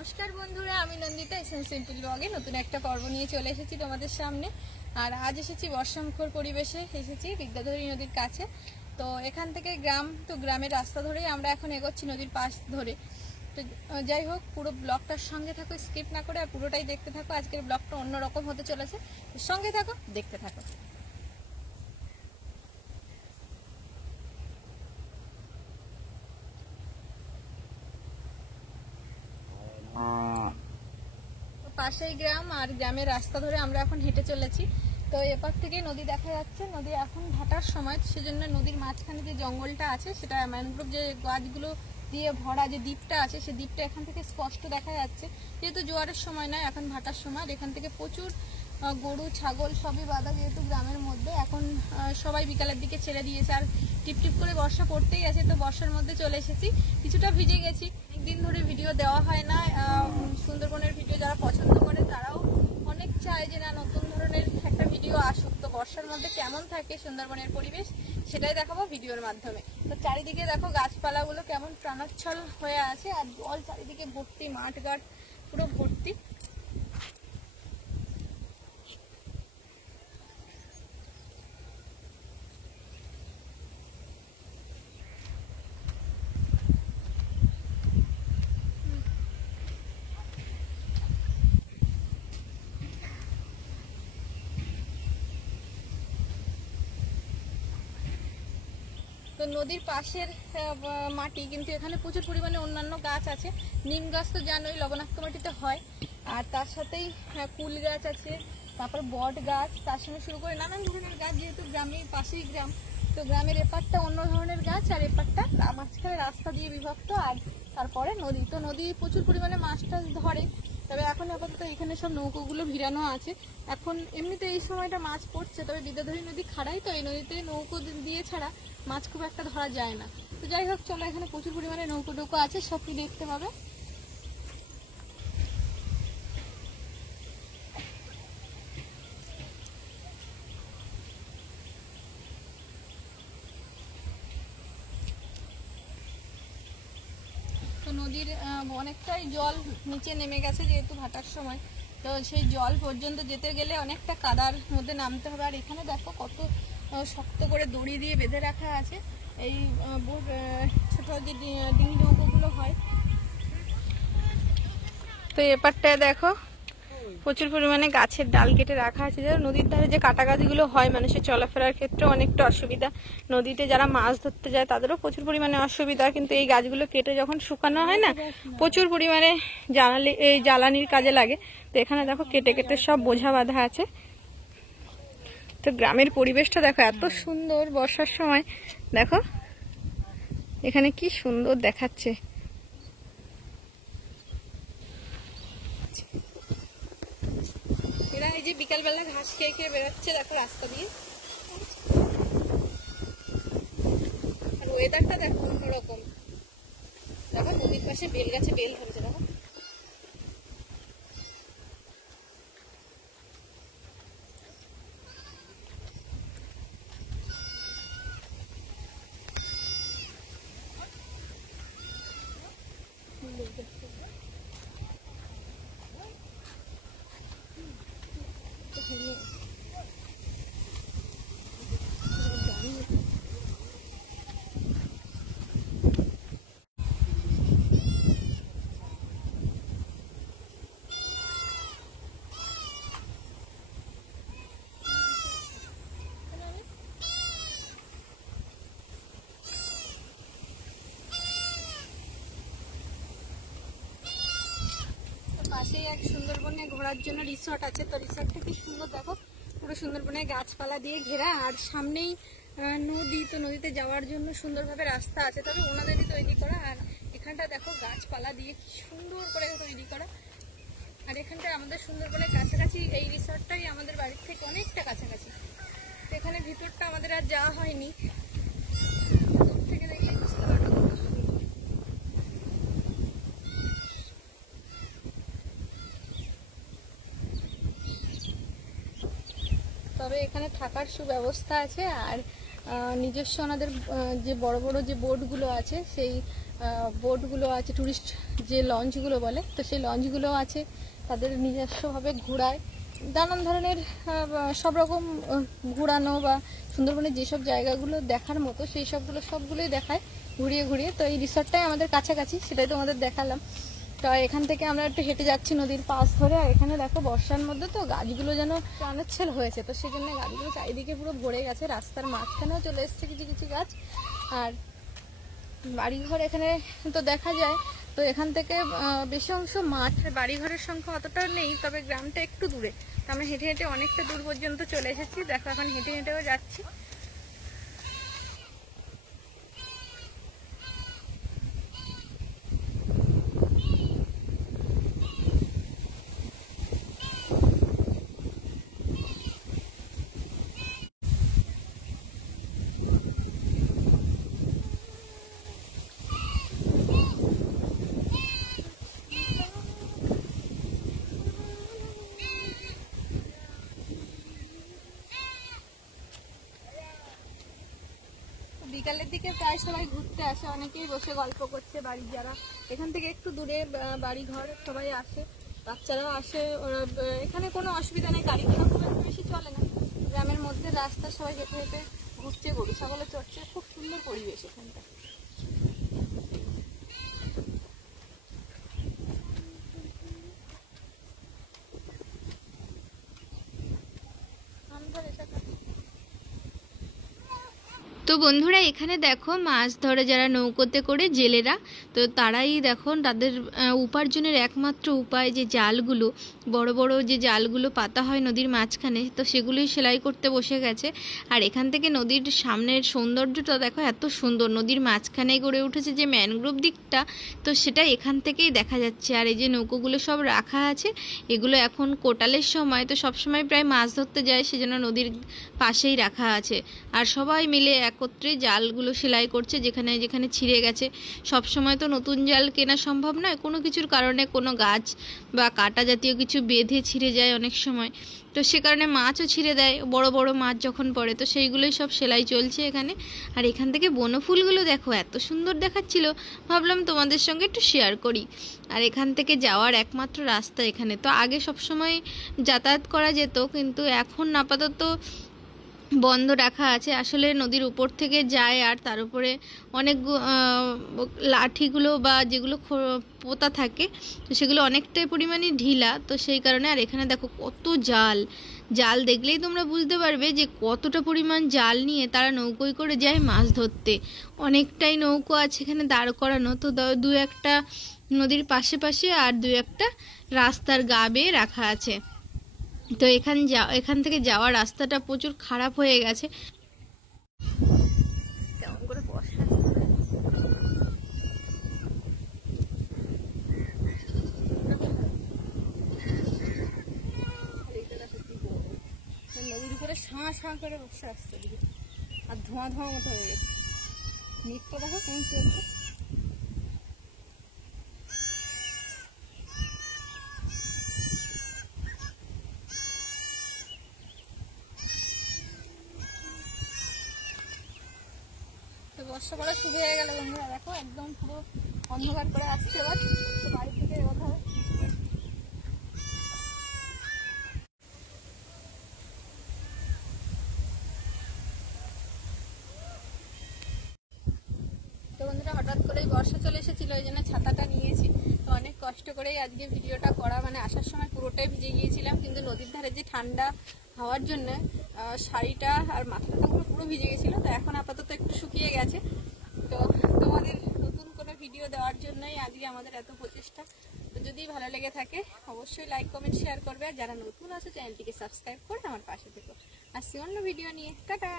নমস্কার বন্ধুরা, আমি নন্দিতা এসএন সিম্পল ব্লগে নতুন একটা পর্ব নিয়ে চলে এসেছি তোমাদের সামনে। আর আজ এসেছি বর্ষামুখর পরিবেশে, এসেছি বিদ্যাধরী নদীর কাছে। তো এখান থেকে গ্রাম, তো গ্রামের রাস্তা ধরেই আমরা এখন এগোচ্ছি নদীর পাশ ধরে। তো যাই হোক, পুরো ব্লগটার সঙ্গে থাকো, স্কিপ না করে, আর পুরোটাই দেখতে থাকো। আজকের ব্লগটা অন্যরকম হতে চলেছে, সঙ্গে থাকো, দেখতে থাকো। পাশেই গ্রাম, আর গ্রামের রাস্তা ধরে আমরা এখন হেঁটে চলেছি। তো এপার থেকে নদী দেখা যাচ্ছে। নদী এখন ভাটার সময়, সেজন্য নদীর মাঝখানে যে জঙ্গলটা আছে, সেটা ম্যানগ্রোভ যে গাছগুলো দিয়ে ভরা যে দ্বীপটা আছে, সেই দ্বীপটা এখান থেকে স্পষ্ট দেখা যাচ্ছে। যেহেতু জোয়ারের সময় নয়, এখন ভাটার সময়। এখান থেকে প্রচুর গরু ছাগল সবই বাঁধা, যেহেতু গ্রামের মধ্যে। এখন সবাই বিকালের দিকে ছেড়ে দিয়েছে, আর টিপ টিপ করে বর্ষা পড়তেই আছে। তো বর্ষার মধ্যে চলে এসেছি, কিছুটা ভিজে গেছি। অনেকদিন ধরে ভিডিও দেওয়া হয় না। সুন্দরবনের ভিডিও যারা পছন্দ করে তারাও অনেক চায় যে না, নতুন ধরনের একটা ভিডিও আসুক। তো বর্ষার মধ্যে কেমন থাকে সুন্দরবনের পরিবেশ, সেটাই দেখাবো ভিডিওর মাধ্যমে। তো চারিদিকে দেখো গাছপালাগুলো কেমন প্রাণোচ্ছল হয়ে আছে, আর জল চারিদিকে ভর্তি, মাঠ ঘাট পুরো ভর্তি। তো নদীর পাশের মাটি, কিন্তু এখানে প্রচুর পরিমাণে অন্যান্য গাছ আছে। নিম গাছ তো জানোই লবণাক্ত মাটিতে হয়, আর তার সাথেই কুল গাছ আছে, তারপর বট গাছ, তার সঙ্গে শুরু করে নানান ধরনের গাছ। যেহেতু গ্রামের পাশেই গ্রাম, তো গ্রামের এপারটা অন্য ধরনের গাছ, আর এপারটা মাঝখানে রাস্তা দিয়ে বিভক্ত, আর তারপরে নদী। তো নদী প্রচুর পরিমাণে মাছ টাছ ধরে। তবে এখন আপাতত এখানে সব নৌকোগুলো ভিড়ানো আছে। এখন এমনিতে এই সময়টা মাছ পড়ছে, তবে বিদ্যাধরী নদী খাড়াই, তো এই নদীতে নৌকো দিয়ে ছাড়া মাছ খুব একটা ধরা যায় না। তো যাই হোক, চলো, এখানে প্রচুর পরিমাণে নৌকো টৌকো আছে, সবই দেখতে পাবে। তো নদীর অনেকটাই জল নিচে নেমে গেছে, যেহেতু ভাটার সময়। তো সেই জল পর্যন্ত যেতে গেলে অনেকটা কাদার মধ্যে নামতে হবে। আর এখানে দেখো কত শক্ত করে দড়ি দিয়ে বেঁধে রাখা আছে এই ছোট যে ডিঙি নৌকোগুলো হয়। তো এপারটায় দেখো প্রচুর পরিমাণে গাছের ডাল কেটে রাখা আছে। যারা নদীর ধারে যে কাটা গাছগুলো হয়, মানুষের চলাফেরার ক্ষেত্রে অনেকটা অসুবিধা। নদীতে যারা মাছ ধরতে যায় তাদেরও প্রচুর পরিমাণে অসুবিধা। কিন্তু এই গাছগুলো কেটে যখন শুকানো হয় না, প্রচুর পরিমাণে জ্বালানির কাজে লাগে। তো এখানে দেখো কেটে কেটে সব বোঝা বাঁধা আছে। তো গ্রামের পরিবেশটা দেখো এত সুন্দর। বর্ষার সময় দেখো এখানে কি সুন্দর দেখাচ্ছে। এরা এই যে বিকালবেলা ঘাস খেয়ে খেয়ে বেরোচ্ছে দেখো রাস্তা দিয়ে। আর ওয়েদারটা দেখো অন্যরকম। দেখো নদীর পাশে বেল গাছে বেল ধরেছে, দেখো। পাশেই এক সুন্দরবনে ঘোরার জন্য রিসর্ট আছে। তো রিসর্টটা কি সুন্দর দেখো, পুরো সুন্দরবনে গাছপালা দিয়ে ঘেরা, আর সামনেই নদী। তো নদীতে যাওয়ার জন্য সুন্দরভাবে রাস্তা আছে, তবে ওনাদেরই তৈরি করা। আর এখানটা দেখো গাছপালা দিয়ে কি সুন্দর করে তৈরি করা। আর এখানটা আমাদের সুন্দরবনের কাছাকাছি, এই রিসর্টটাই আমাদের বাড়ির থেকে অনেকটা কাছাকাছি। তো এখানে ভিতরটা আমাদের আর যাওয়া হয়নি, দূর থেকে দেখলে বুঝতে পারবো। তবে এখানে থাকার সুব্যবস্থা আছে, আর নিজস্ব ওনাদের যে বড় বড় যে বোটগুলো আছে, সেই বোটগুলো আছে, টুরিস্ট যে লঞ্চগুলো বলে, তো সেই লঞ্চগুলো আছে, তাদের নিজস্বভাবে ঘোরায় নানান ধরনের সব রকম ঘোরানো বা সুন্দরবনের যেসব জায়গাগুলো দেখার মতো সেই সবগুলোই দেখায় ঘুরিয়ে ঘুরিয়ে। তো এই রিসর্টটাই আমাদের কাছাকাছি, সেটাই তোমাদের দেখালাম। তো এখান থেকে আমরা একটু হেঁটে যাচ্ছি নদীর পাশ ধরে। আর এখানে দেখো বর্ষার মধ্যে তো গাছগুলো যেন প্রাণোচ্ছল হয়েছে, তো সেই জন্য গাছগুলো চারিদিকে পুরো ভরে গেছে, রাস্তার মাঝখানেও চলে এসছে কিছু কিছু গাছ। আর বাড়িঘর এখানে তো দেখা যায়, তো এখান থেকে বেশি অংশ মাঠ, বাড়িঘরের সংখ্যা অতটা নেই, তবে গ্রামটা একটু দূরে। আমরা হেঁটে হেঁটে অনেকটা দূর পর্যন্ত চলে এসেছি, দেখো এখন হেঁটে হেঁটেও যাচ্ছি। বিকালের দিকে প্রায় সবাই ঘুরতে আসে, অনেকেই বসে গল্প করছে। বাড়ির যারা এখান থেকে একটু দূরে বাড়ি ঘর সবাই আসে, বাচ্চারাও আসে। ওরা এখানে কোনো অসুবিধা নেই, গাড়ি ঘোড়া খুব একটা বেশি চলে না। গ্রামের মধ্যে রাস্তা সবাই হেঁটে হেঁটে ঘুরছে, গরু ছাগলে চড়ছে, খুব সুন্দর পরিবেশ এখানটা। তো বন্ধুরা এখানে দেখো মাছ ধরে যারা নৌকোতে করে জেলেরা, তো তারাই দেখো তাদের উপার্জনের একমাত্র উপায় যে জালগুলো, বড় বড় যে জালগুলো পাতা হয় নদীর মাঝখানে, তো সেগুলোই সেলাই করতে বসে গেছে। আর এখান থেকে নদীর সামনের সৌন্দর্যটা দেখো এত সুন্দর, নদীর মাঝখানে গড়ে উঠেছে যে ম্যানগ্রোভ দিকটা, তো সেটা এখান থেকেই দেখা যাচ্ছে। আর এই যে নৌকোগুলো সব রাখা আছে, এগুলো এখন কোটালের সময় তো সবসময় প্রায় মাছ ধরতে যায়, সেজন্য নদীর পাশেই রাখা আছে। আর সবাই মিলে একত্রে জালগুলো সেলাই করছে, যেখানে যেখানে ছিঁড়ে গেছে। সব সময় তো নতুন জাল কেনা সম্ভব নয়, কোনো কিছুর কারণে কোনো গাছ বা কাটা জাতীয় কিছু বেঁধে ছিঁড়ে যায় অনেক সময়, তো সে কারণে মাছও ছিঁড়ে দেয় বড় বড় মাছ যখন পড়ে, তো সেইগুলোই সব সেলাই চলছে এখানে। আর এখান থেকে বনফুলগুলো দেখো এত সুন্দর দেখাচ্ছিল, ভাবলাম তোমাদের সঙ্গে একটু শেয়ার করি। আর এখান থেকে যাওয়ার একমাত্র রাস্তা এখানে, তো আগে সব সময় যাতায়াত করা যেত, কিন্তু এখন আপাতত বন্ধ রাখা আছে। আসলে নদীর উপর থেকে যায়, আর তার উপরে অনেক লাঠিগুলো বা যেগুলো পোতা থাকে, তো সেগুলো অনেকটাই পরিমাণে ঢিলা, তো সেই কারণে। আর এখানে দেখো কত জাল, জাল দেখলেই তোমরা বুঝতে পারবে যে কতটা পরিমাণ জাল নিয়ে তারা নৌকোয় করে যায় মাছ ধরতে। অনেকটাই নৌকো আছে এখানে দাঁড় করানো, তো দু একটা নদীর পাশে পাশে আর দু একটা রাস্তার গা বেয়ে রাখা আছে। তো এখান থেকে যাওয়ার রাস্তাটা প্রচুর খারাপ হয়ে গেছে। কেমন করে বর্ষা নদীর উপরে শাঁ শাঁ করে বসে আসছে, আর ধোঁয়া ধোঁয়া মতো হয়ে গেছে। নিত্যটা দেখো কেমন চলছে। বর্ষা পড়া শুরু হয়ে গেল বন্ধুরা, দেখো একদম পুরো অন্ধকার করে আসছে। এবার তো বাড়ি থেকে কথা তো বন্ধুরা, হঠাৎ করেই বর্ষা চলে এসেছিল, ওই জন্য ছাতাটা নিয়েছি। তো অনেক কষ্ট করেই আজকে ভিডিওটা করা, মানে আসার সময় পুরোটাই ভিজে গিয়েছিলাম, কিন্তু নদীর ধারে যে ঠান্ডা হাওয়ার জন্য শাড়িটা আর মাথাটা পুরো ভিজে গেছিলো। তো এখন আপাতত একটু শুকিয়ে গেছে। তো তোমাদের নতুন কোনো ভিডিও দেওয়ার জন্যই আজকে আমাদের এত প্রচেষ্টা। তো যদি ভালো লেগে থাকে অবশ্যই লাইক কমেন্ট শেয়ার করবে, আর যারা নতুন আছে চ্যানেলটিকে সাবস্ক্রাইব করে আমার পাশে থেকো। আসছি অন্য ভিডিও নিয়ে, টাটা।